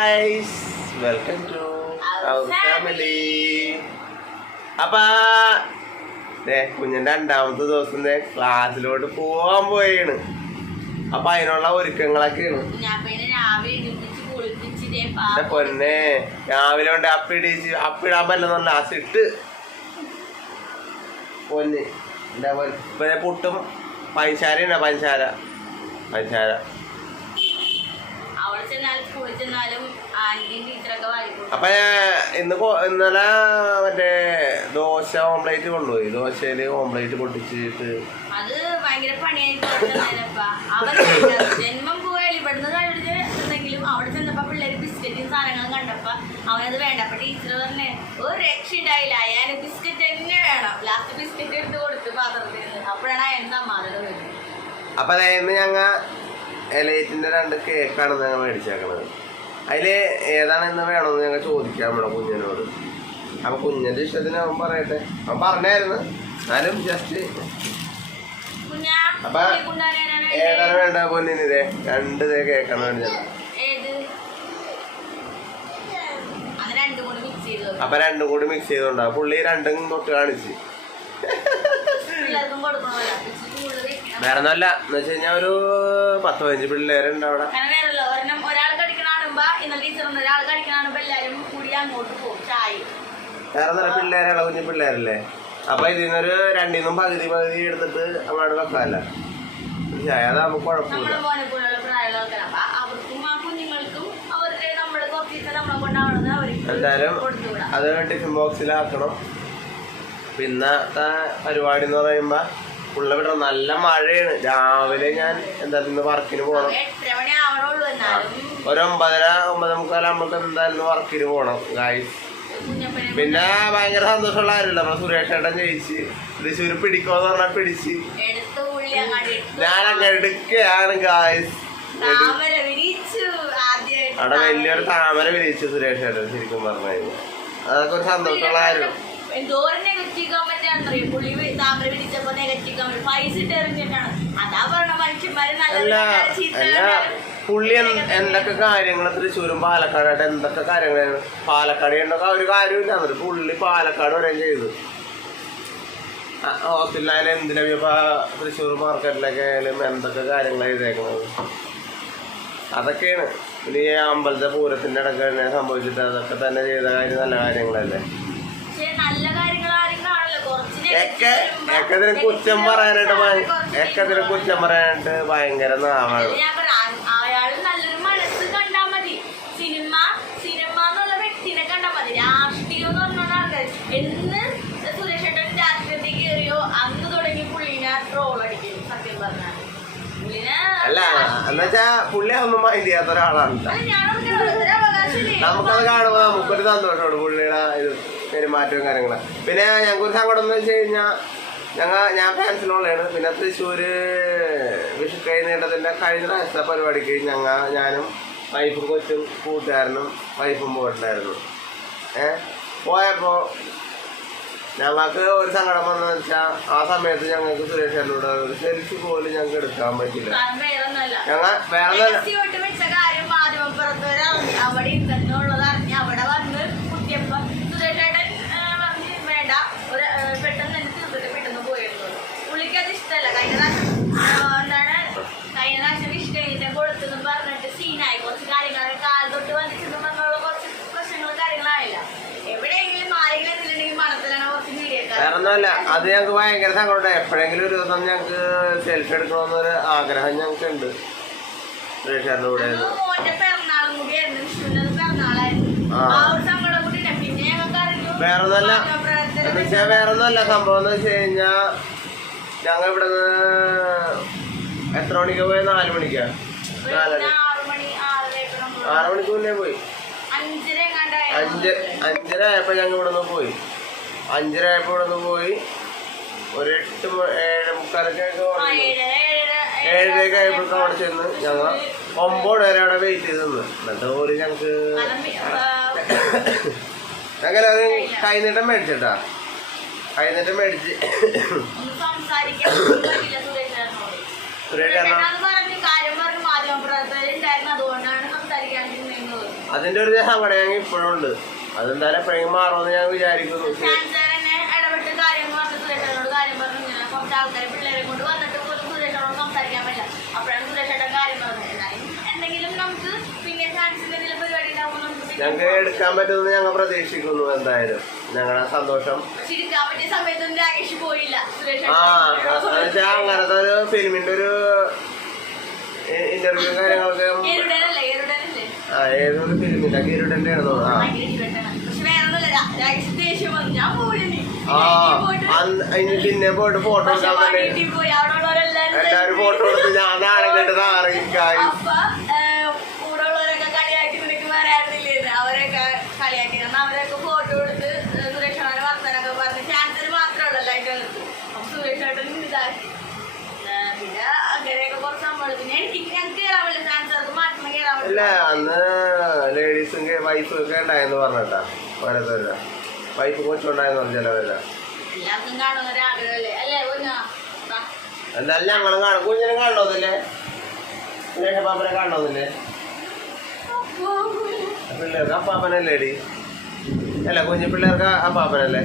Guys welcome to our family അപ്പൊ ദേ കുഞ്ഞിന്റെ രണ്ടാമത്തെ ദിവസം ക്ലാസ്സിലോട്ട് പോവാൻ പോയാണ്. അപ്പൊ അതിനുള്ള ഒരുക്കങ്ങളൊക്കെയാണ്. എന്റെ പൊന്നെ രാവിലെ കൊണ്ട് അപ്പിടിച്ച് അപ്പിടാൻ പറ്റുന്ന ലാസ്റ്റ് ഇട്ട് പൊന്ന് എന്താ പൊന്നെ പുട്ടും പഞ്ചസാര പഞ്ചസാര. പഞ്ചസാര. അപ്പൊ ഇന്ന് ഇന്നലെ മറ്റേ ദോശ ഓംപ്ലേറ്റ് കൊണ്ടുപോയി. ദോശയിൽ ഓംപ്ലേറ്റ് പൊട്ടിച്ചിട്ട്. അത് ഭയങ്കര പണിയായിട്ട് ജന്മം പോയാലും ഇവിടുന്ന് കഴിച്ചിട്ടുണ്ടെങ്കിലും അവിടെ ചെന്നപ്പോ പിള്ളേര് ബിസ്ക്കറ്റും സാധനങ്ങളും കണ്ടപ്പോ അവനത് വേണ്ട. അപ്പൊ ടീച്ചർ പറഞ്ഞേ ഒരു രക്ഷ ഉണ്ടായില്ല അയാൾ ബിസ്ക്കറ്റ് തന്നെ വേണം. ലാസ്റ്റ് ബിസ്ക്കറ്റ് എടുത്ത് കൊടുത്ത് പാത്രത്തിൽ അപ്പോഴാണ് അയാൾ സമാധാനം വരുന്നത് അപ്പൊ അതായത് ഞങ്ങ എലൈറ്റിന്റെ രണ്ട് കേക്കാണ് ഞങ്ങൾ മേടിച്ചേക്കണത്. അതിൽ ഏതാണ് എന്ന് വേണമെന്ന് ഞങ്ങൾ ചോദിക്കാം നമ്മുടെ കുഞ്ഞിനോട്. അപ്പൊ കുഞ്ഞിന്റെ ഇഷ്ടത്തിന് അവൻ പറയട്ടെ. അവൻ പറഞ്ഞായിരുന്നു. എന്നാലും ജസ്റ്റ് അപ്പൊ ഏതാണ് വേണ്ട പൊന്നിന് ഇതേ? രണ്ട് ഇതേ കേക്കാണ് വേണ്ടത്. വെക്കും. അപ്പൊ രണ്ടും കൂടി മിക്സ് ചെയ്തോണ്ടാ പുള്ളി രണ്ടും തൊട്ട് കാണിച്ച്. വേറെ ഒന്നല്ല എന്ന് വെച്ച് കഴിഞ്ഞാൽ ഒരു പത്ത് പതിനഞ്ച് പിള്ളേരുണ്ട് അവിടെ. കാരണം വേറല്ലോ. ഒരെണ്ണം ഒരാൾ കടിക്കണ കാണുമ്പോ ഇന്നലെ ടീച്ചർ ഒരാൾ കടിക്കണ കാണുമ്പോ എല്ലാരും കൂടി അങ്ങോട്ട് പോകും. ചായ. വേറെ നല്ല പിള്ളേരുള്ള കുഞ്ഞു പിള്ളേരല്ലേ? അപ്പൊ ഇതിന്നൊരു രണ്ടിന്നും പകുതി പകുതി എടുത്തിട്ട് അങ്ങോട്ട് വെക്കാല്ല? ചായ അതാകുമ്പോ കുഴപ്പമില്ല. എന്തായാലും അത് ടിഫിൻ ബോക്സിലാക്കണം പിന്നത്തെ പരിപാടി എന്ന് പറയുമ്പോ പുള്ള വിടണം നല്ല മഴയാണ്. രാവിലെ ഞാൻ എന്താ ഇന്ന് വർക്കിന് പോകണം ഒരു ഒമ്പതര ഒമ്പത് മുക്കാലാകുമ്പോൾ എന്തായാലും വർക്കിന് പോകണം ഗായി പിന്നെ ഭയങ്കര സന്തോഷമുള്ള കാര്യമില്ല അപ്പൊ സുരേഷ് ഏട്ടൻ ജയിച്ച്. തൃശ്ശൂർ പിടിക്കോന്ന് പറഞ്ഞാൽ പിടിച്ച്. ഞാൻ ഞാനങ്ങ് എടുക്കുകയാണ് ഗായ്സ് അവിടെ വലിയൊരു താമര വിരിച്ചു സുരേഷ് ഏട്ടൻ ശരിക്കും പറഞ്ഞു കഴിഞ്ഞാൽ. അതൊക്കെ ഒരു സന്തോഷമുള്ള കാര്യം എന്തോരം നെഗറ്റീവ് കമന്റ് ആണെന്നറിയോ? പുള്ളി താമര പിടിച്ചപ്പോ നെഗറ്റീവ് കമന്റ് പൈസ ഇട്ട് എറിഞ്ഞിട്ടാണ്. അതാ പറഞ്ഞ മനുഷ്യന്മാര് നല്ല പുള്ളി എന്തൊക്കെ കാര്യങ്ങൾ തൃശ്ശൂരും പാലക്കാടായിട്ട്? എന്തൊക്കെ കാര്യങ്ങളാണ്? പാലക്കാട് ചെയ്യേണ്ടൊക്കെ ഒരു കാര്യമില്ല എന്നിട്ട് പുള്ളി പാലക്കാട് വരെ ചെയ്തു. ഹോസ്പിറ്റലായാലും എന്തിനാ ഇപ്പൊ തൃശ്ശൂർ മാർക്കറ്റിലൊക്കെ ആയാലും എന്തൊക്കെ കാര്യങ്ങളാണ് ചെയ്തേക്കുന്നത് അതൊക്കെയാണ്. പിന്നെ ഈ അമ്പലത്തെ പൂരത്തിന്റെ അടക്കം തന്നെ സംഭവിച്ചിട്ട് അതൊക്കെ തന്നെ ചെയ്ത കാര്യം നല്ല കാര്യങ്ങളല്ലേ? എക്കതിന് കുറ്റം പറയാനായിട്ട് എക്കതിനെ കുറ്റം പറയാനായിട്ട് ഭയങ്കര നാവാണ്. എന്ന് പറഞ്ഞ എന്ന് സുരേഷ് ഏട്ടൻ രാഷ്ട്രീയത്തിൽ കയറിയോ അന്ന് തുടങ്ങി പുള്ളിനെ ട്രോൾ അടിക്കും സത്യം പറഞ്ഞാൽ. അല്ല എന്നുവെച്ചാ പുള്ളി ഒന്നും മൈൻഡ് ചെയ്യാത്ത ഒരാളാണ്? നമുക്കത് കാണുമ്പോ നമുക്കൊരു സന്തോഷമാണ് പുള്ളിയുടെ ഇത്. പെരുമാറ്റവും കാര്യങ്ങളും. പിന്നെ ഞങ്ങൾക്ക് ഒരു സങ്കടം എന്ന് വെച്ച് കഴിഞ്ഞാൽ ഞങ്ങൾ ഞാൻ ഫാൻസിനുള്ളതാണ് പിന്നെ തൃശ്ശൂർ വിഷു കൈ നീണ്ടതിന്റെ കഴിഞ്ഞ പ്രാവശ്യത്തെ പരിപാടിക്ക് ഞങ്ങൾ ഞാനും വൈഫും കൊച്ചും കൂട്ടുകാരനും വൈഫും പോയിട്ടുണ്ടായിരുന്നു. ഏ? പോയപ്പോൾ ഞങ്ങൾക്ക് ഒരു സങ്കടം വന്നതെന്ന് വെച്ചാൽ ആ സമയത്ത് ഞങ്ങൾക്ക് സുരേഷ് ചേട്ടനോട് ഒരു സെൽഫി പോലും ഞങ്ങൾക്ക് എടുക്കാൻ പറ്റില്ല. ഞങ്ങൾ വേറെ നല്ല രഹസ്യമായിട്ട് വെച്ച കാര്യം മാധ്യമപ്രവർത്തകർ അറിഞ്ഞ് അവിടെ ഉണ്ടെന്നുള്ളത് അറിഞ്ഞ് അവിടെ വന്ന് കുത്തിയപ്പോ സുരേഷേട്ടൻ ആ, പറഞ്ഞ് വേണ്ട ഒരു ആ, പെട്ടെന്ന് തന്നെ തീർത്തിട്ട് പെട്ടെന്ന് പോയിരുന്നു പുള്ളിക്ക് അത് ഇഷ്ടമല്ല കഴിഞ്ഞ പ്രാവശ്യം ആ, എന്താണ് കഴിഞ്ഞ പ്രാവശ്യം ഇഷ്ടം കൊടുത്തെന്ന് പറഞ്ഞിട്ട് സീനായി കുറച്ച് കാര്യങ്ങളൊക്കെ കാൽ തൊട്ട് വന്നിച്ചെന്ന് പറഞ്ഞുള്ള കുറച്ച് പ്രശ്നങ്ങളും കാര്യങ്ങളായില്ല എവിടെയെങ്കിലും ആരെങ്കിലും എന്തില്ലെങ്കിൽ മണത്തിലാണ് കുറച്ച് വേറെ അത് ഞങ്ങൾക്ക് ഭയങ്കര സങ്കടം എപ്പോഴെങ്കിലും ഒരു ദിവസം ഞങ്ങൾക്ക് സെൽഫി എടുക്കണമെന്നൊരു ആഗ്രഹം ഞങ്ങൾക്ക് ഉണ്ട് സുരേഷാറിന്റെ കൂടെ വേറെ ഒന്നല്ല എന്ന് വെച്ചാൽ വേറെ ഒന്നല്ല സംഭവം എന്ന് വെച്ച് കഴിഞ്ഞാൽ ഞങ്ങൾ ഇവിടുന്ന് എത്ര മണിക്കാ പോയത് നാല് മണിക്കാ. നാലര. ആറ് മണിക്ക് മുന്നേ പോയി. അഞ്ചര അഞ്ച് അഞ്ചര ആയപ്പോൾ ഞങ്ങൾ ഇവിടെ നിന്ന് പോയി. അഞ്ചര ആയപ്പോൾ ഇവിടെ നിന്ന് പോയി. ഒരു എട്ട് ഏഴ് മുക്കാലൊക്കെ ഏഴരയൊക്കെ ആയപ്പോഴേക്കും അവിടെ ചെന്ന് ഞങ്ങൾ ഒമ്പത് വരെ അവിടെ വെയിറ്റ് ചെയ്ത് നിന്ന്. എന്നിട്ട് പോലും ഞങ്ങൾക്ക് ഞങ്ങൾ അങ്ങനെ അത് കൈനീട്ടം മേടിച്ചിട്ടാ. കൈനീട്ടം മേടിച്ച്. അതിന്റെ ഒരു സങ്കടം ഞങ്ങൾ ഇപ്പോഴും ഉണ്ട്. അതെന്തായാലും എപ്പോഴെങ്കിലും മാറുമെന്ന് ഞാൻ വിചാരിക്കുന്നു ചാൻസലർ തന്നെ ഇടപെട്ട് കാര്യങ്ങൾ പറഞ്ഞ് സുരേഷനോട് കാര്യം കുറച്ച് ആൾക്കാരെ പിള്ളേരെ കൊണ്ട് വന്നിട്ട് പോലും സുരേഷനോട് സംസാരിക്കാൻ പറ്റില്ല. അപ്പോഴാണ് സുരേഷേട്ടൻ കാര്യം പറഞ്ഞത്. എന്തെങ്കിലും നമുക്ക് പിന്നെ എന്തെങ്കിലും പരിപാടി ഞങ്ങൾക്ക് എടുക്കാൻ പറ്റുമെന്ന് ഞങ്ങൾ പ്രതീക്ഷിക്കുന്നു എന്തായാലും. ഞങ്ങളുടെ സന്തോഷം. ആ എന്നുവെച്ചാൽ അങ്ങനത്തെ ഒരു ഫിലിമിന്റെ ഒരു ഇന്റർവ്യൂ കാര്യങ്ങളൊക്കെ ആ ഏതൊരു ഫിലിമിന്റെ? ഗരുഡന്റെ ആണെന്ന് തോന്നുന്നു ആ അതിന് പിന്നെ പോയിട്ട് ഫോട്ടോ എടുക്കാൻ തന്നെ എല്ലാരും ഫോട്ടോ എടുത്ത് ഞാൻ ആരെങ്കിലും ആരെങ്കിലും അല്ല അന്ന് ലേഡീസും വൈഫും ഒക്കെ ഉണ്ടായെന്ന് പറഞ്ഞിട്ടാ ഓരോരുത്തരുടെ. വൈഫ് കൊച്ചുണ്ടായെന്ന് പറഞ്ഞു ചിലവരുടെ. എല്ലാവർക്കും കാണുന്ന അല്ലേ? ഒന്ന് എന്തായാലും ഞങ്ങളും കാണും. കുഞ്ഞിനെ കാണണമെന്നില്ലേ പാപ്പനെ കാണണമെന്നില്ലേ പിള്ളേർക്ക് അപ്പാപ്പനല്ലേ ഡി അല്ല കുഞ്ഞു പിള്ളേർക്ക് അപ്പാപ്പനല്ലേ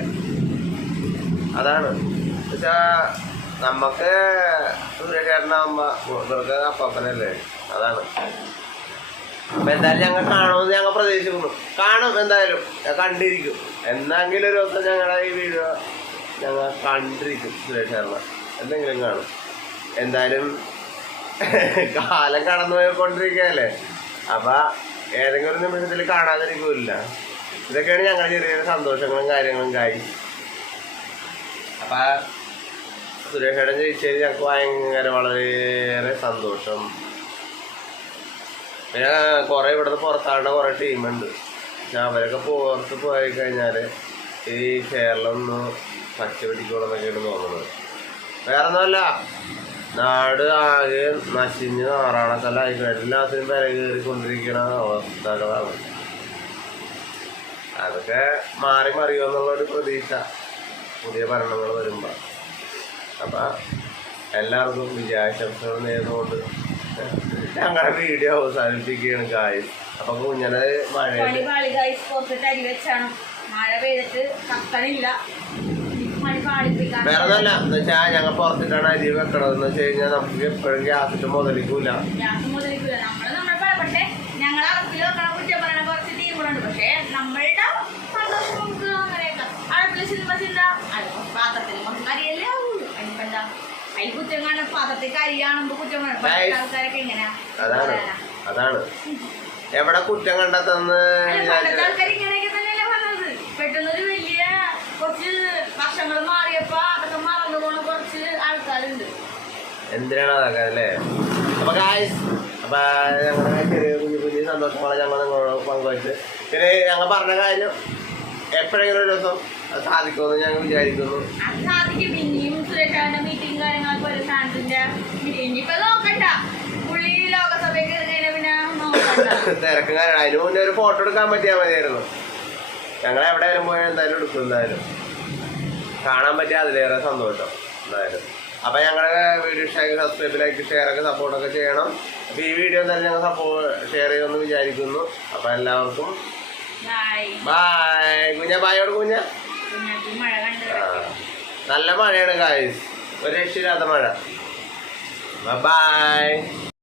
അതാണ്. വെച്ചാ നമുക്ക് സുരേഷേട്ടനാകുമ്പോ ഇവർക്ക് അപ്പാപ്പനല്ലേ അതാണ്. അപ്പൊ എന്തായാലും ഞങ്ങൾ കാണുമെന്ന് ഞങ്ങൾ പ്രതീക്ഷിക്കുന്നു. കാണും എന്തായാലും. കണ്ടിരിക്കും. എന്നെങ്കിലും ഒരു ദിവസം ഞങ്ങളുടെ ഈ വീഡിയോ ഞങ്ങൾ കണ്ടിരിക്കും സുരേഷേട്ടനെ എന്തെങ്കിലും കാണും. എന്തായാലും കാലം കടന്നു പോയിക്കൊണ്ടിരിക്കുകയല്ലേ അപ്പൊ ഏതെങ്കിലും ഒരു നിമിഷത്തിൽ കാണാതിരിക്കില്ല. ഇതൊക്കെയാണ് ഞങ്ങളുടെ ചെറിയ ചെറിയ സന്തോഷങ്ങളും കാര്യങ്ങളും കായി. അപ്പൊ സുരേഷേടൻ ജയിച്ചതിൽ ഞങ്ങൾക്ക് ഭയങ്കര വളരെയേറെ സന്തോഷം. പിന്നെ കുറെ ഇവിടുന്ന് പുറത്താണ്ട കുറെ ടീമുണ്ട് പക്ഷെ അവരൊക്കെ പുറത്ത് പോയി കഴിഞ്ഞാൽ ഈ കേരളം ഒന്ന് പച്ച പിടിക്കണമെന്നൊക്കെയാണ് തോന്നുന്നത്. വേറെ ഒന്നുമല്ല നാട് ആകെ നശിഞ്ഞ് നാറാണ സ്ഥലമായി എല്ലാത്തിനും വില കയറിക്കൊണ്ടിരിക്കുന്ന അവസ്ഥകളാണ്. അതൊക്കെ മാറി മറിയുമെന്നുള്ളൊരു പ്രതീക്ഷ പുതിയ ഭരണങ്ങൾ വരുമ്പോൾ അപ്പം എല്ലാവർക്കും വിജയാശംസകൾ നേർന്നുകൊണ്ട് ഞങ്ങളുടെ വീഡിയോ അവസാനിപ്പിക്കുകയാണ് കാര്യം അപ്പൊ കുഞ്ഞനെ മഴ മഴ പെയ്തിട്ട് കത്തണില്ല. വേറെ ഒന്നല്ല എന്ന് വെച്ചാൽ ഞങ്ങൾ പുറത്തിട്ടാണ് അരി വെക്കണത്. എന്ന് വെച്ച് കഴിഞ്ഞാൽ നമുക്ക് എപ്പോഴും ഗ്യാസിട്ട് മുതലിക്കൂല. ഗ്യാസ് മുതലിക്കില്ല നമ്മൾ നമ്മൾ പക്ഷേ ഞങ്ങൾ അറപ്പിൽ വെക്കണ കുറ്റം പറയണ കുറച്ച് ടീമുകളുണ്ട് പക്ഷേ നമ്മളുടെ സന്തോഷം നമുക്ക് അങ്ങനെയൊക്കെ. അടുപ്പിൽ സിനിമ ചിന്ത പാത്രത്തിൽ നമുക്ക് എന്താ? അതിൽ കുറ്റം പാത്രത്തിൽ കാണും ആൾക്കാരൊക്കെ എങ്ങനെയാ? അതാണ്. അതാണ്. എവിടെ കുറ്റം കണ്ടെത്തുന്ന ആൾക്കാർ തന്നെയല്ലേ പറഞ്ഞത് പെട്ടെന്നൊരു വലിയ കുറച്ച് വർഷങ്ങൾ മാറിയപ്പോ അതൊക്കെ മറന്നു പോണ കുറച്ച് ആൾക്കാരുണ്ട്. എന്തിനാണ് അതൊക്കെ അല്ലേ? അപ്പൊ ഞങ്ങളുടെ ചെറിയ കുഞ്ഞു കുഞ്ഞു സന്തോഷമാണ് ഞങ്ങൾ നിങ്ങളോട് പങ്കുവച്ച് പിന്നെ ഞങ്ങൾ പറഞ്ഞ കാര്യം എപ്പോഴെങ്കിലും ഒരു ദിവസം സാധിക്കുമെന്ന് ഞങ്ങൾ വിചാരിക്കുന്നു. അത് സാധിക്കും. ഇനിയും സുരേഷാന്റെ മീറ്റിംഗ് കാര്യങ്ങളൊക്കെ ഒരു ഇനിയിപ്പോ നോക്കണ്ട. പുള്ളി ലോകസഭയിൽ കയറി കഴിഞ്ഞാൽ പിന്നെ നോക്കണ്ട. തിരക്കും കാര്യം അതിന് മുന്നേ ഒരു ഫോട്ടോ എടുക്കാൻ പറ്റിയാൽ മതിയായിരുന്നു. ഞങ്ങൾ എവിടെയായാലും പോയാൽ എന്തായാലും എടുക്കും എന്തായാലും. കാണാൻ പറ്റിയ അതിലേറെ സന്തോഷം. എന്തായാലും. അപ്പൊ ഞങ്ങളുടെ വീഡിയോ ഇഷ്ടമായി സബ്സ്ക്രൈബ് ലൈക്ക് ഷെയർ ഒക്കെ സപ്പോർട്ടൊക്കെ ചെയ്യണം. അപ്പൊ ഈ വീഡിയോ എന്തായാലും ഞങ്ങൾ സപ്പോർട്ട് ഷെയർ ചെയ്യുമെന്ന് വിചാരിക്കുന്നു. അപ്പൊ എല്ലാവർക്കും ബായ് ബായ് കുഞ്ഞ ബായോട് കുഞ്ഞ. നല്ല മഴയാണ് കായ് ഒരു രക്ഷയില്ലാത്ത മഴ. ബൈ